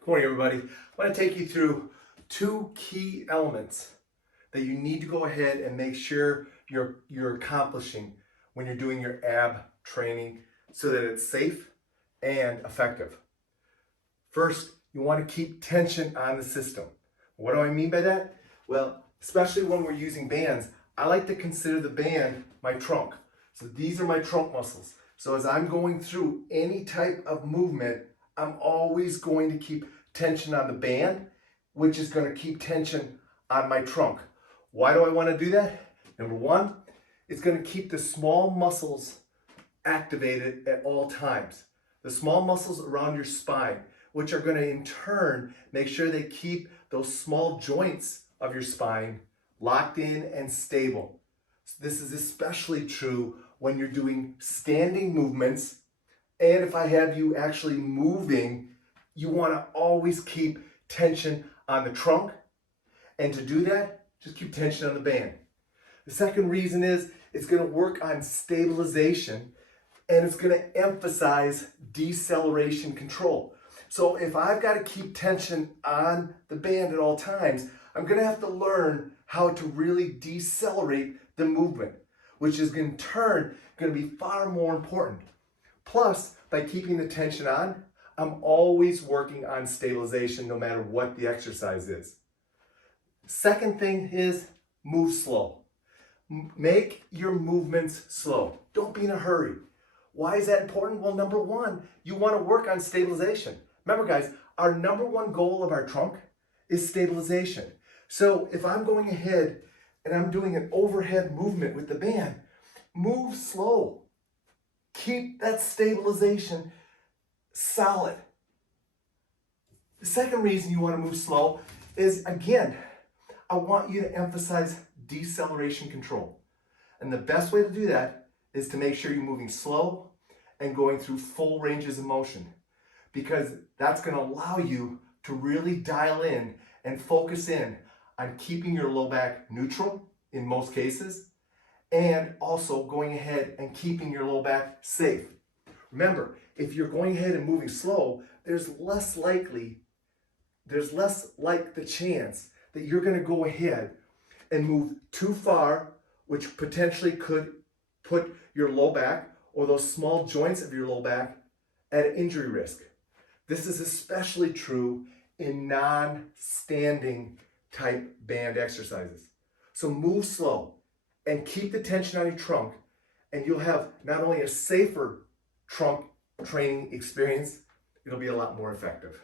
Good morning, everybody. I want to take you through two key elements that you need to go ahead and make sure you're accomplishing when you're doing your ab training so that it's safe and effective. First, you want to keep tension on the system. What do I mean by that? Well, especially when we're using bands, I like to consider the band my trunk. So these are my trunk muscles. So as I'm going through any type of movement, I'm always going to keep tension on the band, which is going to keep tension on my trunk. Why do I want to do that? Number one, it's going to keep the small muscles activated at all times. The small muscles around your spine, which are going to in turn make sure they keep those small joints of your spine locked in and stable. This is especially true when you're doing standing movements. And if I have you actually moving, you want to always keep tension on the trunk. And to do that, just keep tension on the band. The second reason is it's going to work on stabilization and it's going to emphasize deceleration control. So if I've got to keep tension on the band at all times, I'm going to have to learn how to really decelerate the movement, which is in turn going to be far more important. Plus, by keeping the tension on, I'm always working on stabilization no matter what the exercise is. Second thing is move slow. Make your movements slow. Don't be in a hurry. Why is that important? Well, number one, you want to work on stabilization. Remember, guys, our number one goal of our trunk is stabilization. So if I'm going ahead and I'm doing an overhead movement with the band, move slow. Keep that stabilization solid. The second reason you want to move slow is, again, I want you to emphasize deceleration control. And the best way to do that is to make sure you're moving slow and going through full ranges of motion, because that's going to allow you to really dial in and focus in on keeping your low back neutral in most cases, and also going ahead and keeping your low back safe. Remember, if you're going ahead and moving slow, there's less like the chance that you're going to go ahead and move too far, which potentially could put your low back or those small joints of your low back at an injury risk. This is especially true in non-standing type band exercises. So move slow and keep the tension on your trunk, and you'll have not only a safer trunk training experience, it'll be a lot more effective.